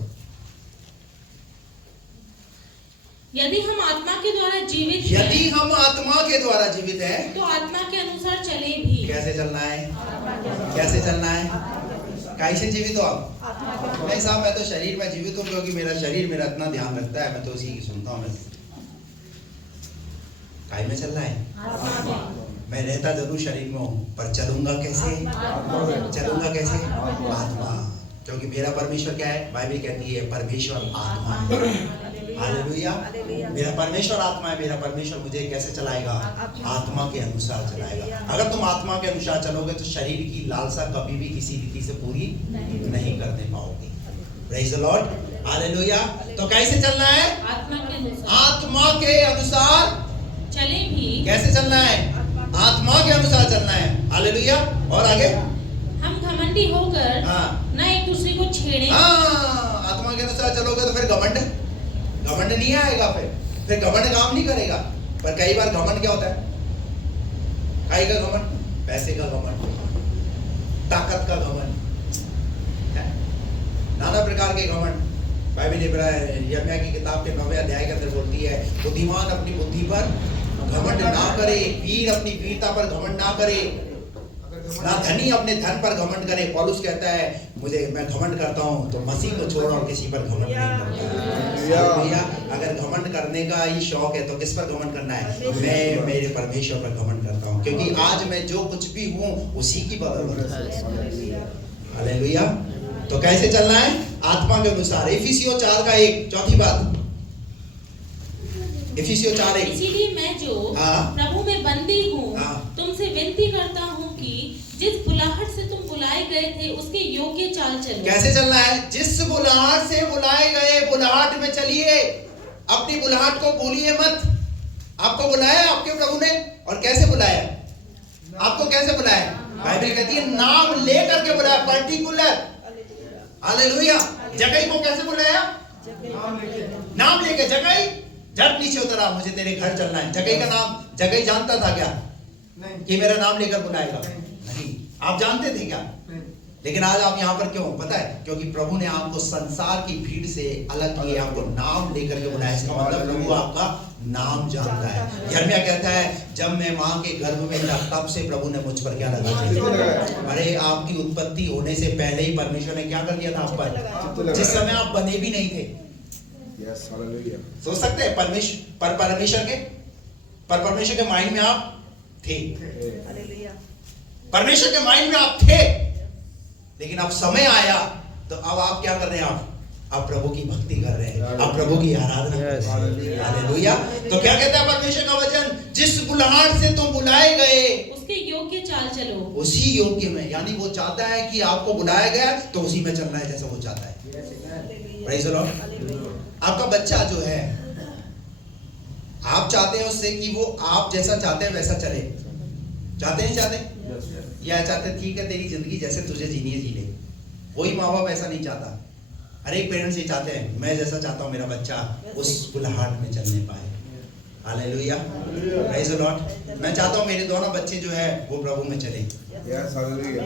यदि हम आत्मा के द्वारा जीवित हैं, यदि हम आत्मा के द्वारा जीवित हैं, तो आत्मा के अनुसार चले भी। कैसे चलना है? कैसे चलना है? कैसे जीवित हो आप? नहीं साहब, मैं तो शरीर में जीवित हूँ, क्योंकि मेरा शरीर मेरा इतना ध्यान रखता है, मैं तो उसी की सुनता हूँ। काय में चलना है? मैं रहता जरूर शरीर में हूँ, पर चलूंगा कैसे? चलूंगा कैसे? आत्मा, क्योंकि मेरा परमेश्वर क्या है? बाइबल कहती है परमेश्वर आत्मा है। हालेलुया। मेरा परमेश्वर आत्मा है, मेरा परमेश्वर मुझे कैसे चलाएगा? आत्मा के अनुसार चलाएगा। अगर तुम आत्मा के अनुसार चलोगे तो शरीर की लालसा कभी भी किसी रीति से पूरी नहीं करने पाओगे। Praise the Lord. हालेलुया। तो कैसे चलना है? आत्मा के अनुसार। आत्मा के अनुसार चले भी। कैसे चलना है? आत्मा के अनुसार चलना है। हालेलुया। और आगे, हम घमंडी होकर न एक दूसरे को छेड़े। आत्मा के अनुसार चलोगे तो फिर घमंड नहीं आएगा, फिर घमंड काम नहीं करेगा। पर कई बार घमंड क्या होता है? काय का घमंड? पैसे का घमंड, ताकत का घमंड, नाना प्रकार के घमंड। बाइबल यिर्मयाह की किताब के 9वें अध्याय के अंदर बोलती है, बुद्धिमान अपनी बुद्धि पर घमंड ना करे, वीर अपनी वीरता पर घमंड ना करे, ना धनी अपने धन पर घमंड करे। पौलुस कहता है, मैं घमंड करता हूं तो मसीह को छोड़ और किसी पर घमंड नहीं करता। अगर घमंड करने का ही शौक है तो किस पर घमंड करना है? मैं मेरे परमेश्वर पर घमंड करता हूं, क्योंकि आज मैं जो कुछ भी हूं उसी की बदौलत। हालेलुया। तो कैसे चलना है? आत्मा के अनुसार। इफिसियों 4:1 चौथी बात। इफिसियों 4:1। इसीलिए मैं जो प्रभु में बंदी हूँ, तुमसे विनती करता हूँ कि जिस बुलाहट से तुम बुलाए गए थे उसके योग्य चाल चलो। कैसे चलना है? जिस बुलाहट से बुलाए गए, बुलाहट में चलिए। अपनी बुलाहट को भूलिए मत। आपको बुलाया आपके प्रभु ने, और कैसे बुलाया? आपको कैसे बुलाया? बाइबल कहती है नाम लेकर के बुलाया, पर्टिकुलर। हालेलुया। जगई को कैसे बुलाया? नाम लेके। जगई झट नीचे उतरा, मुझे तेरे घर चलना है। जगई का नाम जगई जानता था क्या कि मेरा नाम लेकर बुलाएगा? नहीं। आप जानते थे क्या? लेकिन आज आप यहाँ पर क्यों? पता है, क्योंकि प्रभु ने आपको संसार की भीड़ से अलग किए, आपको नाम लेकर के बुलाया। इसका मतलब प्रभु आपका नाम जानता है। यिर्मयाह कहता है, जब मैं माँ के गर्भ में था तब से प्रभु ने मुझ पर क्या लगा दिया। अरे आपकी उत्पत्ति होने से पहले ही परमेश्वर ने क्या कर दिया था आप पर, जिस समय आप बने भी नहीं थे। सोच सकते हैं परमेश्वर के माइंड में आप थे। परमेश्वर के माइंड में आप थे, लेकिन अब समय आया तो अब आप क्या कर रहे हैं? आप प्रभु की भक्ति कर रहे हैं, आप प्रभु की आराधना कर रहे हैं। हालेलुया। तो क्या कहता है परमेश्वर का वचन? जिस बुलाहट से तुम बुलाए गए उसके योग्य चाल चलो। उसी योग्य में, यानी वो चाहता है कि आपको बुलाया गया तो उसी में चलना है जैसा वो चाहता है। Praise the Lord. आपका बच्चा जो है, आप चाहते हैं उससे कि वो आप जैसा चाहते हैं वैसा चले, चाहते नहीं चाहते? या चाहते ठीक है तेरी जिंदगी जैसे तुझे जीनी है जी ले? कोई माँ बाप ऐसा नहीं चाहता। हर एक पेरेंट्स ये चाहते हैं मैं जैसा चाहता हूँ मेरा बच्चा उस बुलाहट में चलने पाए। Hallelujah, praise the Lord. मैं चाहता हूँ मेरे दोनों बच्चे जो है वो प्रभु में चले।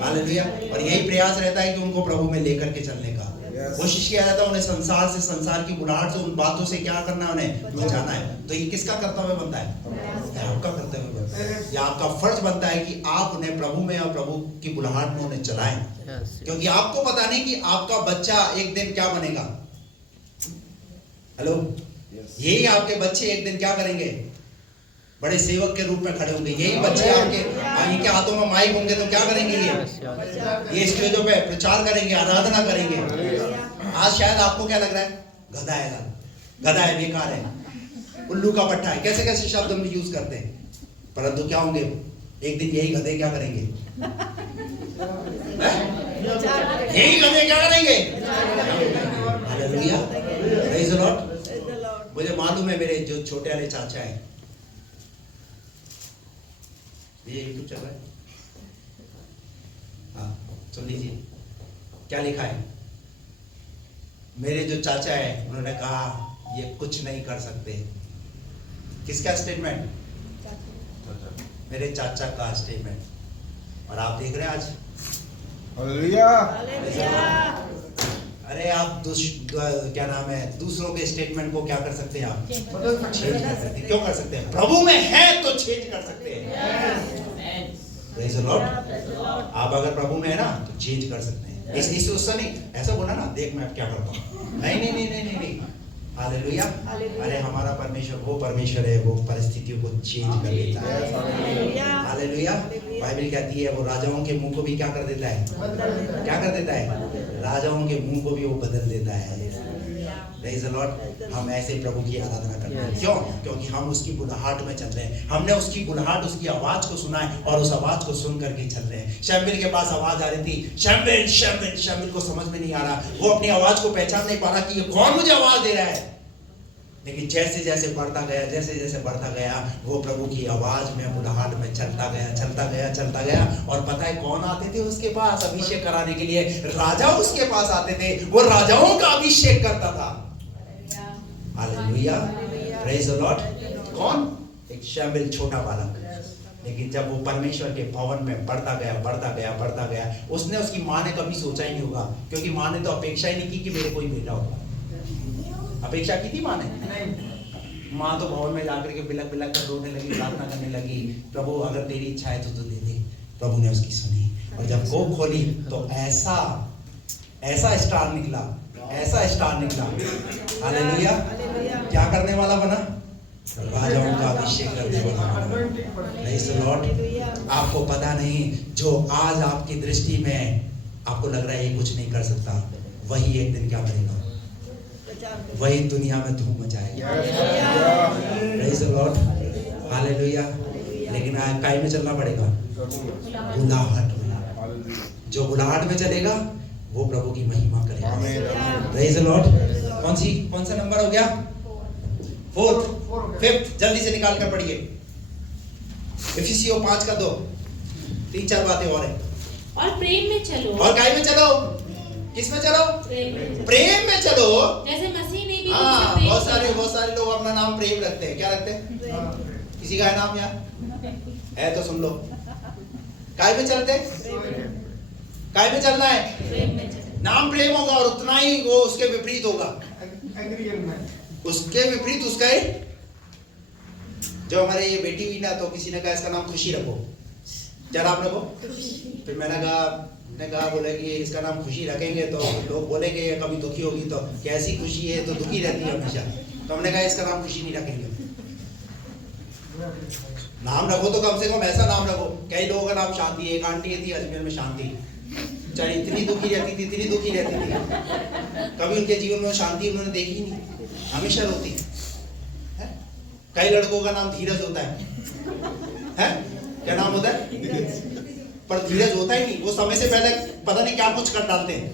हालेलुया। और यही प्रयास रहता है कि उनको प्रभु में लेकर के चलने का कोशिश किया जाता है। उन्हें संसार से, संसार की बुलाहट से, उन बातों से क्या करना है, उन्हें बचाना है। तो ये किसका कर्तव्य बनता है? आपका कर्तव्य बनता है। ये आपका फर्ज बनता है कि आप उन्हें प्रभु में और प्रभु की बुलाहट में उन्हें चलाएं, क्योंकि आपको पता नहीं कि आपका बच्चा एक दिन क्या बनेगा। हेलो, यही आपके बच्चे एक दिन क्या करेंगे? बड़े सेवक के रूप में खड़े होंगे। यही बच्चे आपके इनके हाथों में माइक होंगे तो क्या करेंगे? ये स्टेजों पे प्रचार करेंगे, आराधना करेंगे। आज शायद आपको क्या लग रहा है? गधा है, गधा है, बेकार है, उल्लू का पट्टा है, कैसे कैसे शब्द हम यूज करते हैं। परंतु क्या होंगे? एक दिन यही गधे क्या करेंगे? यही गधे क्या करेंगे? Hallelujah, praise the Lord. मुझे मालूम है मेरे जो छोटे वाले चाचा हैं, ये यूट्यूब चल रहा है, हाँ सुन लीजिए क्या लिखा है। मेरे जो चाचा है उन्होंने कहा ये कुछ नहीं कर सकते। किसका स्टेटमेंट? मेरे चाचा का स्टेटमेंट। और आप देख रहे हैं आज, हालेलुया। अरे आप क्या नाम है, दूसरों के स्टेटमेंट को क्या कर सकते हैं? आप चेंज कर सकते हैं। क्यों कर सकते हैं? प्रभु में है तो चेंज कर सकते हैं। Praise the Lord. आप अगर प्रभु में है ना तो चेंज कर सकते हैं। इस उससे नहीं ऐसा बोला ना, देख मैं अब क्या करता हूँ। नहीं नहीं नहीं नहीं नहीं। हालेलुया। अरे हमारा परमेश्वर वो परमेश्वर है, वो परिस्थितियों को चेंज कर देता है। हालेलुया। बाइबल कहती है वो राजाओं के मुंह को भी क्या कर देता है? क्या कर देता है? राजाओं के मुंह को भी वो बदल देता है। Praise the Lord. हम ऐसे प्रभु की आराधना करते हैं। क्यों? क्योंकि हम उसकी बुलाहट में चल रहे हैं। हमने उसकी बुलाहट, उसकी आवाज को सुना है और उस आवाज को सुन करके चल रहे हैं। शमूएल के पास आवाज आ रही थी, शमूएल शमूएल। शमूएल को समझ में नहीं आ रहा, वो अपनी आवाज को पहचान नहीं पा रहा कि ये कौन मुझे आवाज दे रहा है। लेकिन जैसे जैसे बढ़ता गया, जैसे जैसे बढ़ता गया, वो प्रभु की आवाज में, बुलाहट में चलता गया, चलता गया, चलता गया। और पता है कौन आते थे उसके पास अभिषेक कराने के लिए? राजा उसके पास आते थे। वो राजाओं का अभिषेक करता था। Hallelujah, praise the Lord. कौन? एक शमूएल, छोटा बालक। लेकिन जब वो परमेश्वर के भवन में बढ़ता गया, बढ़ता गया, बढ़ता गया, उसने, उसकी माँ ने कभी सोचा ही नहीं होगा, क्योंकि माँ ने तो अपेक्षा ही नहीं की कि मेरे कोई बेटा होगा। अपेक्षा की थी माँ ने? माँ तो भवन में जाकर के बिलक बिलक कर रोने लगी, प्रार्थना करने लगी, प्रभु अगर तेरी इच्छा है तो दे दे। प्रभु ने उसकी सुनी और जब कोख खोली तो ऐसा ऐसा स्टार निकला, ऐसा स्टार निकला। हालेलुया। क्या करने वाला बना? राजाओं का अभिषेक करने वाला। Praise the Lord. आपको पता नहीं, जो आज आपकी दृष्टि में आपको लग रहा है ये कुछ नहीं कर सकता, वही एक दिन क्या करेगा? वही दुनिया में धूम मचाएगा। Praise the Lord. हालेलुया। लेकिन काय में चलना पड़ेगा? बुलाहट में। जो बुलाहट में चलेगा वो प्रभु की महिमा करेगा। Praise the Lord. कौन सा नंबर हो गया? 4th, 5th। जल्दी से निकाल कर पढ़िए। इफिसियों 5:2। 3-4 बातें और है। और प्रेम में चलो। और काय में चलो? किस में चलो? प्रेम में चलो। जैसे मसीह ने भी। हाँ, बहुत सारे लोग अपना नाम प्रेम रखते हैं। क्या रखते हैं? किसी का है नाम यहाँ? है तो सुन लो। काय में चलते? काय में चलना है? नाम प्रेम होगा और उतना ही वो उसके विपरीत होगा। उसके विपरीत उसका ही। जो हमारे ये बेटी हुई ना, तो किसी ने कहा इसका नाम खुशी रखो। क्या नाम रखो? फिर मैंने कहा बोले कि इसका नाम खुशी रखेंगे तो लोग बोलेंगे ये कभी दुखी होगी, तो कैसी खुशी है, तो दुखी रहती है हमेशा। तो हमने कहा इसका नाम खुशी नहीं रखेंगे। नाम रखो तो कम से कम ऐसा नाम रखो। कई लोगों का नाम शांति है। एक आंटी थी अजमेर में, शांति, चाहे इतनी दुखी रहती थी, इतनी दुखी रहती थी, कभी उनके जीवन में शांति उन्होंने देखी नहीं, हमेशा रोती है। कई लड़कों का नाम धीरज होता है? क्या नाम होता है? पर धीरज होता ही नहीं। वो समय से पहले पता नहीं क्या कुछ कर डालते हैं।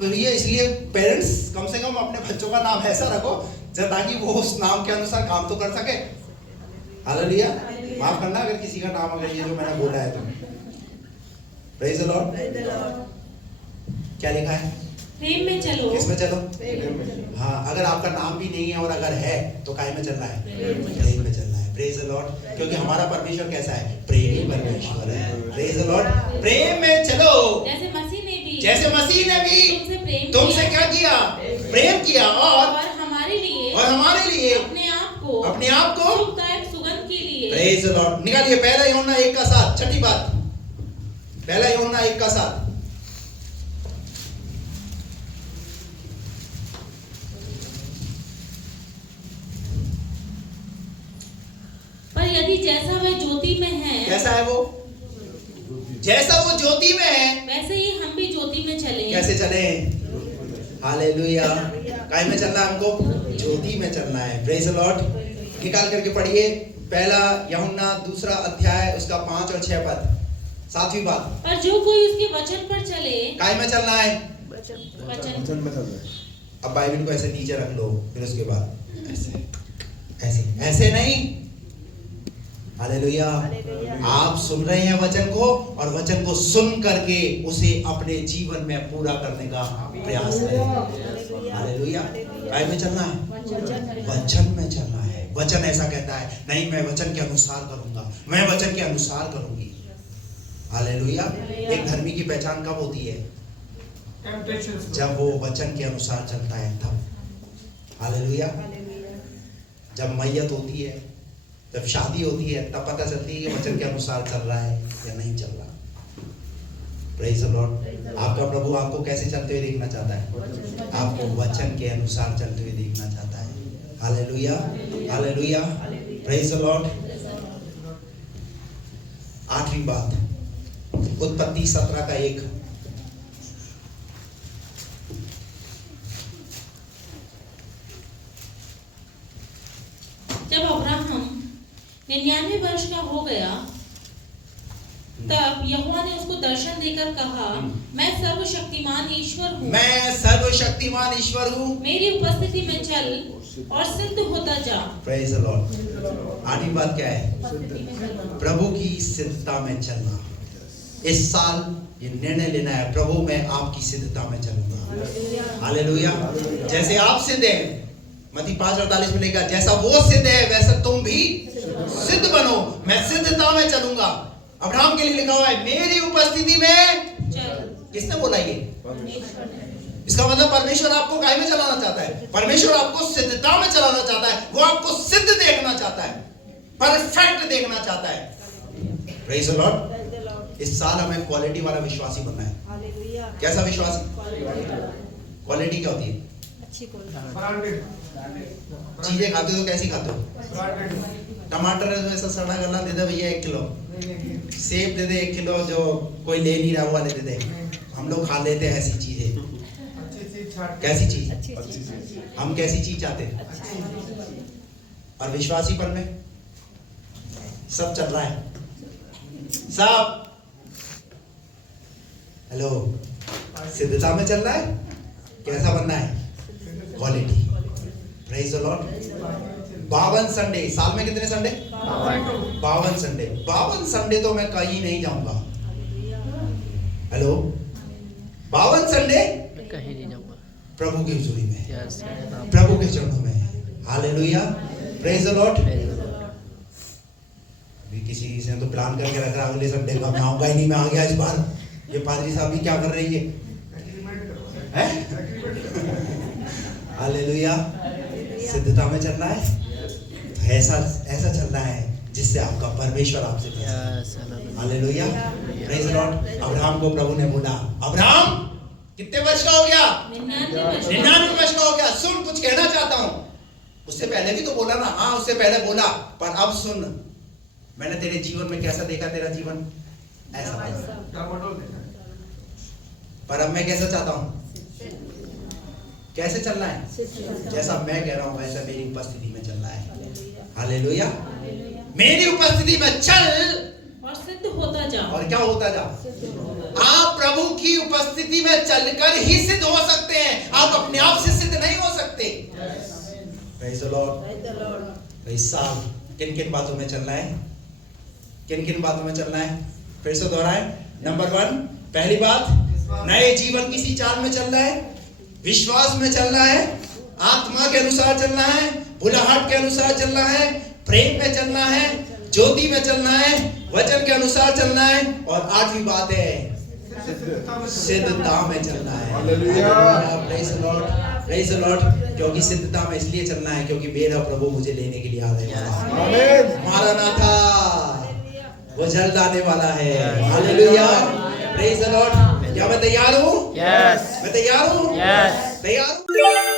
भैया इसलिए पेरेंट्स कम से कम अपने बच्चों का नाम ऐसा रखो ताकि वो उस नाम के अनुसार काम तो कर सके। हालेलुया। माफ करना अगर किसी का नाम अगर ये जो मैंने बोला है तो। Praise the Lord. क्या लिखा है? प्रेम में चलो। किसमें चलो? हाँ, अगर आपका नाम भी नहीं है और अगर है तो काय में चलना है? प्रेम में चलना है। Praise the Lord. क्योंकि हमारा परमेश्वर कैसा है? प्रेमी परमेश्वर है। Praise the Lord. प्रेम में चलो जैसे मसीह ने भी तुमसे क्या किया? प्रेम किया और हमारे लिए अपने आप को सुगंध के लिए। Praise the Lord. निकालिए पहला यूहन्ना 1 का 7, छठी बात। पहला यूहन्ना 1 का 7। पर यदि जैसा वह ज्योति में है, कैसा है वो? जैसा वो ज्योति में है वैसे ही हम भी ज्योति में चलें। कैसे चले? हालेलुया। काय में चलना है हमको? ज्योति में चलना है। Praise the Lord. निकाल करके पढ़िए पहला यूहन्ना 2 अध्याय उसका 5 और 6 पद, 7वीं बात। पर जो कोई उसके वचन पर चले। काय में चलना है? वचन में चलना है। अब बाइबल को ऐसे नीचे रख लो, फिर उसके बाद ऐसे ऐसे ऐसे नहीं। हालेलुया। आप सुन रहे हैं वचन को और वचन को सुन करके उसे अपने जीवन में पूरा करने का प्रयास करें। हालेलुया। काय में चलना है? वचन में चलना है। वचन ऐसा कहता है, नहीं मैं वचन के अनुसार करूंगा, मैं वचन के अनुसार करूंगी। हालेलुया। एक धर्मी की पहचान कब होती है? जब वो वचन के अनुसार चलता है तब। हालेलुया। जब मैयत होती है, जब शादी होती है, तब पता चलती है कि वचन के अनुसार चल रहा है या नहीं चल रहा। Praise the Lord. आपका प्रभु आपको कैसे चलते हुए देखना चाहता है? आपको वचन के अनुसार चलते हुए देखना चाहता है। Hallelujah. Hallelujah. Praise the Lord. 8वीं बात, उत्पत्ति 17 का 1। जब अब्राहम 99 वर्ष का हो गया तब यहोवा ने उसको दर्शन देकर कहा, मैं सर्वशक्तिमान ईश्वर हूँ। मैं सर्वशक्तिमान ईश्वर हूँ। मेरी उपस्थिति में चल और सिद्ध होता जा। Praise the Lord. 8वीं बात क्या है? प्रभु की सिद्धता में चलना। इस साल ये निर्णय लेना है, प्रभु मैं आपकी सिद्धता में चलूंगा। हालेलुया। जैसे आप सिद्ध हैं, मत्ती 5:48 में लिखा, जैसा वो सिद्ध है वैसा तुम भी सिद्ध बनो। मैं सिद्धता में चलूंगा। अब्राहम के लिए लिखा हुआ है, मेरी उपस्थिति में चल। किसने बोला ये? इसका मतलब परमेश्वर आपको काय में चलाना चाहता है? परमेश्वर आपको सिद्धता में चलाना चाहता है। वो आपको सिद्ध देखना चाहता है, परफेक्ट देखना चाहता है। Praise the Lord. इस साल हमें क्वालिटी वाला विश्वासी बनना है। हालेलुया। कैसा विश्वासी? क्वालिटी क्या होती है? अच्छी क्वालिटी। चीजें खाते हो तो कैसी खाते हो? टमाटर है तो ऐसा सड़ा गला दे दे भैया 1 किलो, सेब दे दे 1 किलो, जो कोई ले नहीं रहा वाले दे दे। हम लोग खा लेते हैं ऐसी चीजें। कैसी चीज? हम कैसी चीज चाहते हैं? और विश्वासीपन में सब चल रहा है, सब। हेलो, सिद्धता में चल रहा है। कैसा बनना है? Quality. Praise the Lord. 52 Sunday, साल में कितने संडे? 52 संडे। 52 संडे तो मैं कहीं नहीं जाऊंगा। हेलो, 52 संडे कहीं नहीं जाऊंगा, प्रभु की हुजूरी में, प्रभु के चरणों में। हालेलुया। Praise the Lord. अभी किसी ने तो प्लान करके रख रहा अगले संडे का, मैं आऊंगा ही नहीं, मैं आ गया इस बार। ये पादरी साहब भी क्या कर रही है? हालेलुया। सिद्धता में चलना है, ऐसा ऐसा चलना है जिससे आपका परमेश्वर आपसे प्यार। Hallelujah. Praise the Lord. Abraham को प्रभु ने बोला, अब्राहम कितने वर्ष का हो गया? 99 वर्ष का हो गया। सुन, कुछ कहना चाहता हूं। उससे पहले भी तो बोला ना? हाँ, उससे पहले बोला, पर अब सुन, मैंने तेरे जीवन में कैसा देखा? तेरा जीवन ऐसा, पर अब मैं कैसा चाहता हूं? कैसे चलना है? जैसा मैं कह रहा हूं वैसा मेरी उपस्थिति में चलना है। हालेलुया। मेरी उपस्थिति में चल और सिद्ध होता जाओ। और क्या होता जाओ? आप प्रभु की उपस्थिति में चलकर ही सिद्ध हो सकते हैं, आप अपने आप से सिद्ध नहीं हो सकते। Praise the Lord। इस साल किन किन बातों में चलना है? किन किन बातों में चलना है? फिर से दोहराएं। नंबर 1, पहली बात, नए जीवन की चाल में चलना है, विश्वास में चलना है, आत्मा के अनुसार चलना है, बुलाहट के अनुसार चलना है, प्रेम में चलना है, ज्योति में चलना है, वचन के अनुसार चलना है, और 8वीं बात है सिद्धता में चलना है। Praise the Lord, praise the Lord. क्योंकि सिद्धता में इसलिए चलना है क्योंकि मेरा प्रभु मुझे लेने के लिए आ रहा है। मारानाथा, वो जल्द आने वाला है। Hallelujah, praise the Lord. क्या मैं तैयार हूँ? Yes. मैं तैयार हूँ? Yes. तैयार हूँ?